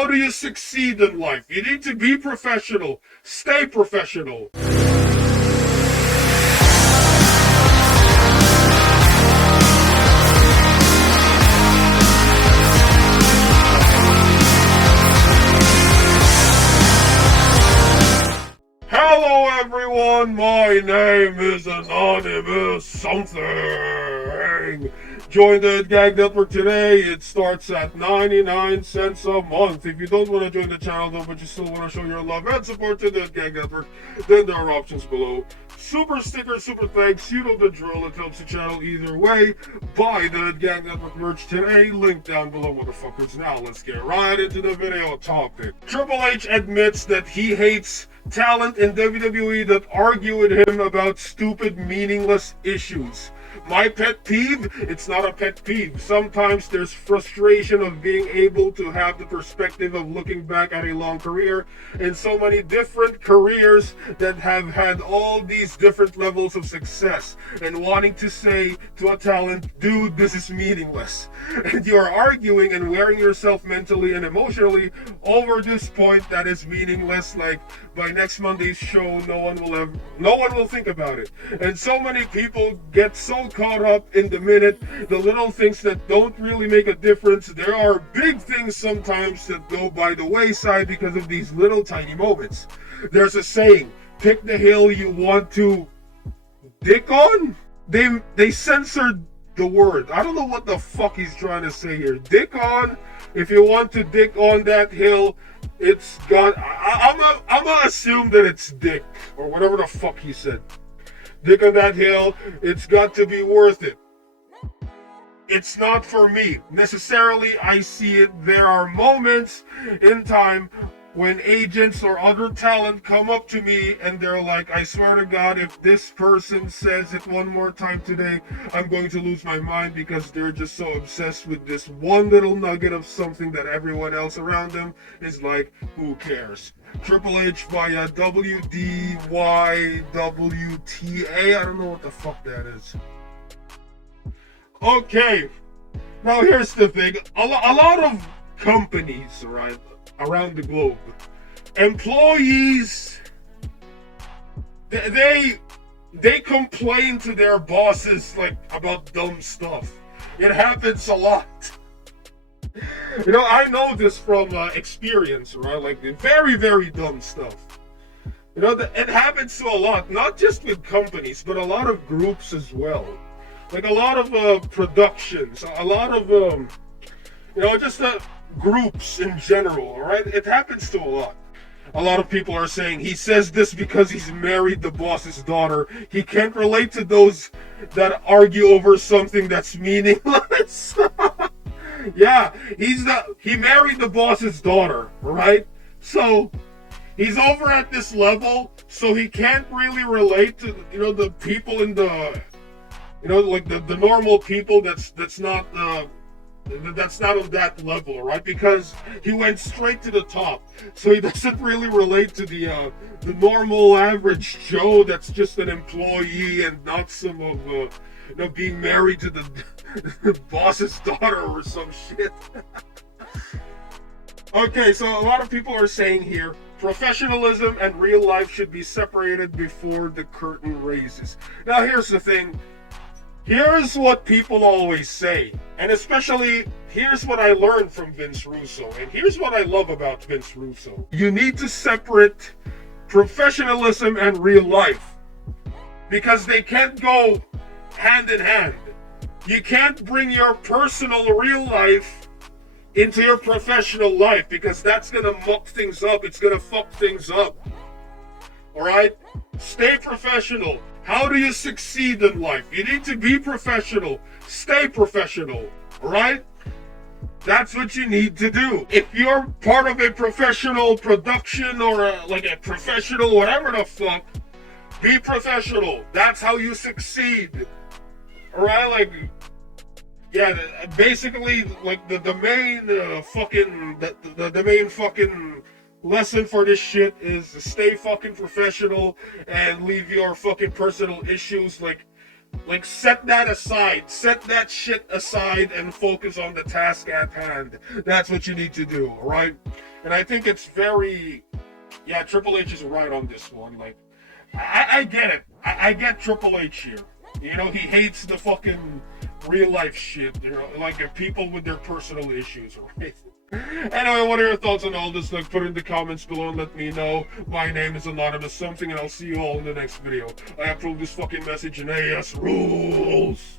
How do you succeed in life? You need to be professional. Stay professional. Hello everyone, my name is Anonymous Something. Join the Gag Network today. It starts at 99 cents a month. If you don't want to join the channel though, but you still want to show your love and support to the Gag Network, then there are options below. Super sticker, super thanks, you know the drill. It helps the channel either way. Buy the Gag Network merch today. Link down below, motherfuckers. Now let's get right into the video topic. Triple H admits that he hates talent in WWE that argue with him about stupid, meaningless issues. My pet peeve? It's not a pet peeve. Sometimes there's frustration of being able to have the perspective of looking back at a long career and so many different careers that have had all these different levels of success and wanting to say to a talent, dude, this is meaningless. And you are arguing and wearing yourself mentally and emotionally over this point that is meaningless. Like by next Monday's show, no one will think about it. And so many people get so caught up in the minute, the little things that don't really make a difference. There are big things sometimes that go by the wayside because of these little tiny moments. There's a saying, pick the hill you want to dick on. They censored the word. I don't know what the fuck he's trying to say here. Dick on. If you want to dick on that hill, it's got, I'm gonna assume that it's dick or whatever the fuck he said. Dick on that hill, it's got to be worth it. It's not for me. Necessarily, I see it. There are moments in time when agents or other talent come up to me and they're like, I swear to God, if this person says it one more time today, I'm going to lose my mind, because they're just so obsessed with this one little nugget of something that everyone else around them is like, who cares? Triple H via WDYWTA. I don't know what the fuck that is. Okay, now here's the thing. A lot of companies, right, around the globe, employees, they complain to their bosses like about dumb stuff. It happens a lot. You know, I know this from experience, right? Like very, very dumb stuff. You know, it happens to a lot, not just with companies, but a lot of groups as well. Like a lot of productions, a lot of, you know, just groups in general, all right? It happens to a lot. A lot of people are saying he says this because he's married the boss's daughter. He can't relate to those that argue over something that's meaningless. Yeah, he married the boss's daughter, right? So he's over at this level, so he can't really relate to, you know, the people in the, you know, like the normal people that's not on that level, right? Because he went straight to the top, so he doesn't really relate to the normal average Joe that's just an employee and not some of you know, being married to the boss's daughter or some shit. Okay, so a lot of people are saying here, professionalism and real life should be separated before the curtain raises. Now here's the thing. Here's what people always say, and especially here's what I learned from Vince Russo, and here's what I love about Vince Russo. You need to separate professionalism and real life, because they can't go hand in hand. You can't bring your personal real life into your professional life, because that's gonna muck things up. It's gonna fuck things up. Alright? Stay professional. How do you succeed in life? You need to be professional. Stay professional. Alright? That's what you need to do. If you're part of a professional production or like a professional whatever the fuck, be professional. That's how you succeed. Alright? Like, yeah, basically, like the main fucking lesson for this shit is to stay fucking professional and leave your fucking personal issues, like set that aside. Set that shit aside and focus on the task at hand. That's what you need to do, alright? And I think it's very, yeah, Triple H is right on this one. Like, I get it. I get Triple H here. You know, he hates the fucking real life shit. You know, like people with their personal issues, right? Anyway, what are your thoughts on all this? Like, put it in the comments below and let me know. My name is Anonymous Something, and I'll see you all in the next video. I approve this fucking message, and AS rules.